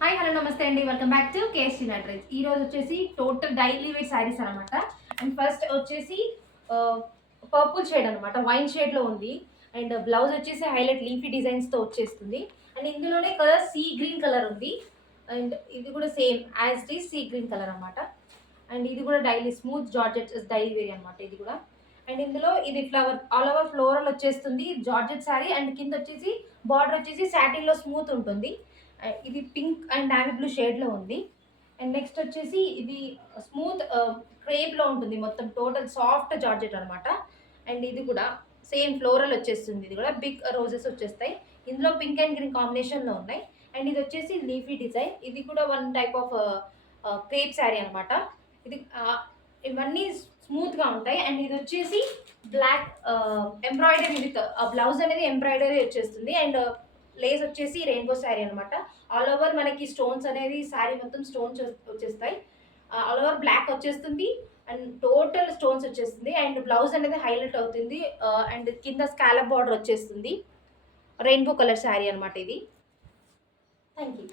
Hi hello నమస్తే అండి, welcome back to KST Natraj. ఈ రోజు వచ్చేసి టోటల్ డైలీ వేర్ శారీస్ అనమాట. అండ్ ఫస్ట్ వచ్చేసి పర్పుల్ షేడ్ అనమాట, వైన్ షేడ్లో ఉంది. అండ్ బ్లౌజ్ వచ్చేసి హైలైట్ లీఫీ డిజైన్స్తో వచ్చేస్తుంది. అండ్ ఇందులోనే కలర్ సీ గ్రీన్ కలర్ ఉంది. అండ్ ఇది కూడా same as the sea green colour అనమాట. అండ్ ఇది కూడా daily smooth georgette daily wear అనమాట ఇది కూడా. అండ్ ఇందులో ఇది ఫ్లవర్ ఆల్ ఓవర్ ఫ్లోరల్ వచ్చేస్తుంది జార్జెట్ శారీ. అండ్ కింద వచ్చేసి బార్డర్ వచ్చేసి సాటిన్లో స్మూత్ ఉంటుంది. ఇది పింక్ అండ్ నావీ బ్లూ షేడ్లో ఉంది. అండ్ నెక్స్ట్ వచ్చేసి ఇది స్మూత్ క్రేప్లో ఉంటుంది, మొత్తం టోటల్ సాఫ్ట్ జార్జెట్ అనమాట. అండ్ ఇది కూడా సేమ్ ఫ్లోరల్ వచ్చేస్తుంది, ఇది కూడా బిగ్ రోజెస్ వచ్చేస్తాయి. ఇందులో పింక్ అండ్ గ్రీన్ కాంబినేషన్లో ఉన్నాయి. అండ్ ఇది వచ్చేసి లీఫీ డిజైన్, ఇది కూడా one type of crepe sari అనమాట. ఇది ఇవన్నీ స్మూత్గా ఉంటాయి. అండ్ ఇది వచ్చేసి బ్లాక్ ఎంబ్రాయిడరీ విత్ బ్లౌజ్ అనేది ఎంబ్రాయిడరీ వచ్చేస్తుంది. అండ్ లేస్ వచ్చేసి రెయిన్బో శారీ అనమాట. ఆల్ ఓవర్ మనకి స్టోన్స్ అనేది శారీ మొత్తం స్టోన్స్ వచ్చేస్తాయి. ఆల్ ఓవర్ బ్లాక్ వచ్చేస్తుంది అండ్ టోటల్ స్టోన్స్ వచ్చేస్తుంది. అండ్ బ్లౌజ్ అనేది హైలైట్ అవుతుంది. అండ్ కింద స్కాలప్ బార్డర్ వచ్చేస్తుంది. రెయిన్బో కలర్ శారీ అనమాట ఇది. Thank you.